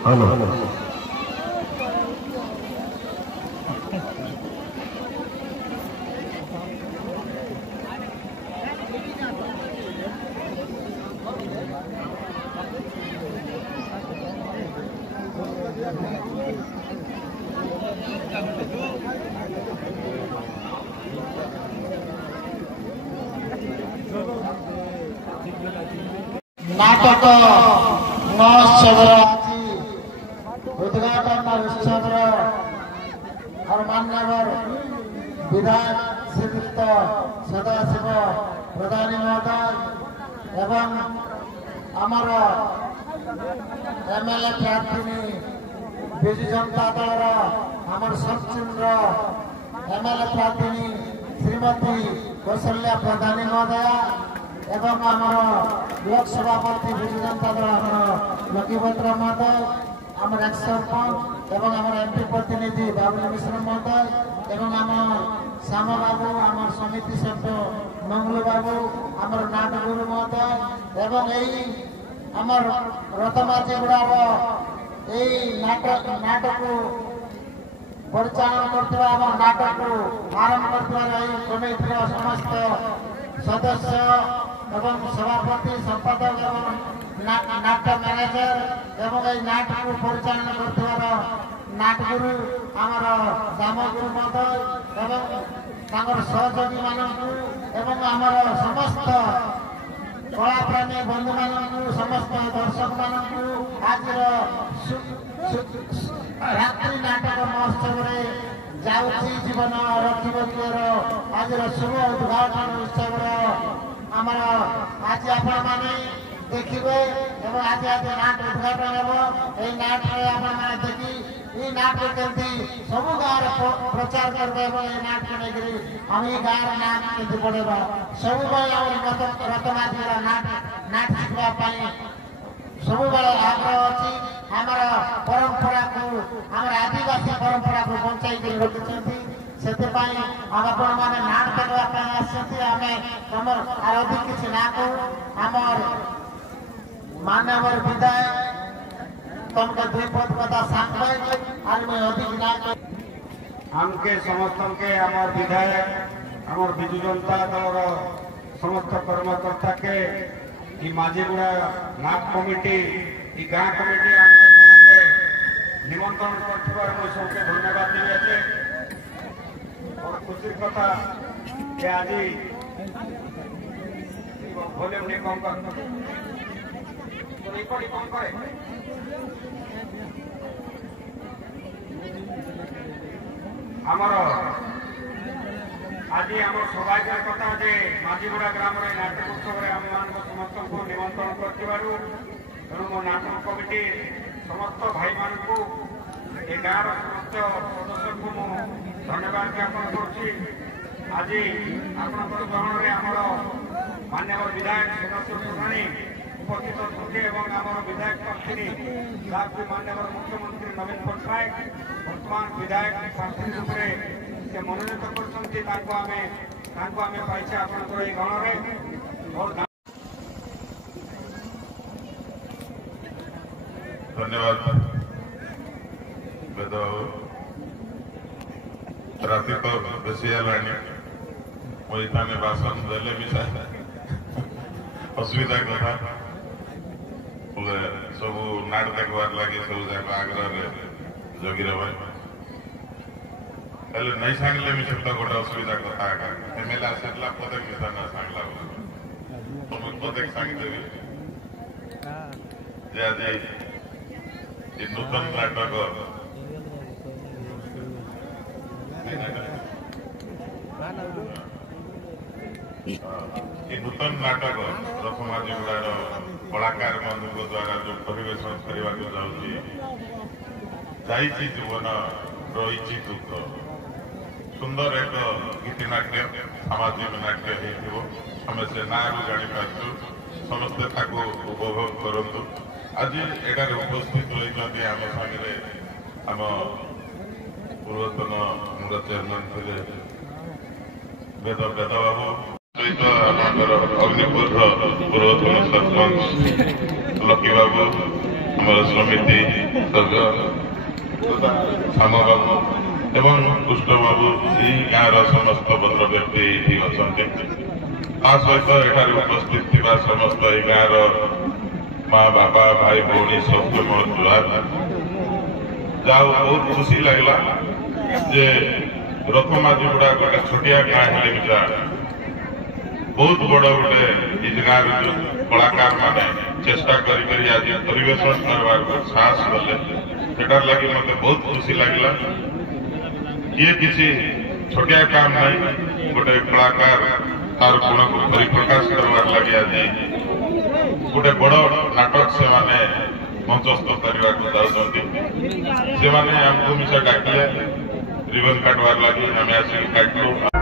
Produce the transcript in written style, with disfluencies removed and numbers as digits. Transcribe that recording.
Hello नाटक महोत्सव आज उद्घाटन उत्सव और मान्यवर विधायक श्रीयुक्त सदाशिव प्रधानी महोदय एवं आमर एमएलए प्रार्थी विजु जनता दल आमर सबचुनर एमएलए प्रार्थी श्रीमती कौशल्या प्रधानी महोदया एवं आमर ब्लॉक सभापति विजु जनता दल आमर लकीभद्र महोदय आमर एक्स सरपंच एवं आमर एमपी प्रतिनिधि बाबुल मिश्र महोदय एवं आमर श्याम बाबू आमर समिति सभ्य मंगलू बाबू आमर नाटगुरु महोदय एवं यही आमर रथमाझीगुड़ार यही नाटक परिचालन करथिबा नाटक आरंभ करथिबा कमिटीर समस्त सदस्य एवं सभापति संपादक एवं नाट्य मैनेजर एवं नाटक परिचालन करथिबार नाटगुरु आमर श्यामगुरु महोदय एवं सहयोगी मानू एवं आमर समस्त कलाप्रेमी बंधु मानू समस्त दर्शक मानू आज रात्रि नाटक महोत्सव जाऊँगी जीवन रखिबकिर आज शुभ उद्घाटन उत्सव आमर आज आपण मैंने देखिए आज आज नाट उद्घाटन हे नाट मैंने देखी ये नाट केमती सब गाँव प्रचार करबे नाट को लेकर हम गाँव नाट केमती पढ़ेबा सब रतमाझीर नाट शिखवाई सब आग्रह अच्छी आमर परंपरा को आमर आदिवासी परंपरा को बचाई रखिंट से आपण मैंने नाट देखा आम तुम अधिक किसी ना कहू आमर मानवर विधायक तुमके दुई पद कथा सांगे आज मैं अधिक ना आमके समस्त के आमर विधायक आमर विजु जनता दल समस्त कर्मकर्ता के माझीगुड़ा नाट कमिटी गाँ कमिटी आमके निमंत्रण कर सबके धन्यवाद दिए और खुशी कथा कि आज वॉल्यूम नहीं कम करे आमर आज आम सौभाग्य कथा जे माझीगुड़ा ग्राम नाटक उत्सव आम समस्त को निमंत्रण कर मो नाटक कमिटी समस्त भाई मान गाँव समस्त सदस्य को धन्यवाद ज्ञापन कर आज आपण ग्रहण में आमर मान्यवर विधायक सदाशिव प्रधानी उपस्थित अच्छे और आम विधायक प्रार्थी मान्यवर मुख्यमंत्री नवीन पट्टनायक वर्तमान विधायक प्रार्थी रूप से से मनोनीत कर पाइछे आपनकर ए गण में और धन्यवाद वेद राति तो बेसी है मुझे भाषण देले भी असुविधा कथा सब नाट देखवार लगे सब जाक आग्रह जगी रहा नहीं सांगले मी शब्द गोटे असुविधा कथा एमएलए आसला प्रत्येक विषय ना सांगला तुम प्रत्येक सांगिदेवी जे आज ये नूतन नाटक नूतन नाटक रथमाझीगुड़ार कलाकार बंधु द्वारा जो परिवेशन करने जाऊँगी जीवन रही दुख सुंदर एक गीतिनाट्य सामाजिक नाट्य आम से ना जापार समस्ते उपभोग करूँ आज एटार उपस्थित रही आम सामने आम पूर्वतन मूल चेयरमैन थे ବେଦ ବାବୁ ସହିତ ଆମର ଅଗ୍ନିପୁରର ପୂର୍ବତନ ସରପଞ୍ଚ ଲକି ବାବୁ, ଆମର ସମିତି ଶ୍ୟାମ ବାବୁ ଏବଂ କୃଷ୍ଣ ବାବୁ, ଏହି ଗାଁର ସମସ୍ତ ଭଦ୍ର ବ୍ୟକ୍ତି ଏଠି ଅଛନ୍ତି। ତା ସହିତ ଏଠାରେ ଉପସ୍ଥିତ ଥିବା ସମସ୍ତ ଏହି ଗାଁର ମା ବାପା ଭାଇ ଭଉଣୀ ସବୁକୁ ମୋର ଜୁହାର। ଯାହା ବହୁତ ଖୁସି ଲାଗିଲା ଯେ ରଥମାଝିଗୁଡ଼ା ଗୋଟେ ଛୋଟିଆ ଗାଁ ହେଲେ ବି ବହୁତ ବଡ଼ ଗୋଟେ ଏ ଗାଁର କଳାକାର ମାନେ ଚେଷ୍ଟା କରି ଆଜି ପରିବେଷଣ କରିବାକୁ ସାହସ କଲେ, ସେଟାର ଲାଗି ମତେ ବହୁତ ଖୁସି ଲାଗିଲା। ଇଏ କିଛି ଛୋଟିଆ କାମ ନାହିଁ, ଗୋଟେ କଳାକାର ତାର ଗୁଣକୁ ପରିପ୍ରକାଶ କରିବାର ଲାଗି ଆଜି ଗୋଟେ ବଡ଼ ନାଟକ ସେମାନେ ମଞ୍ଚସ୍ଥ କରିବାକୁ ଯାଉଛନ୍ତି। ସେମାନେ ଆମକୁ ମିଶା ଡାକିଲେ ରିବନ କାଟବାର ଲାଗି, ଆମେ ଆସିକି କାଟିଲୁ।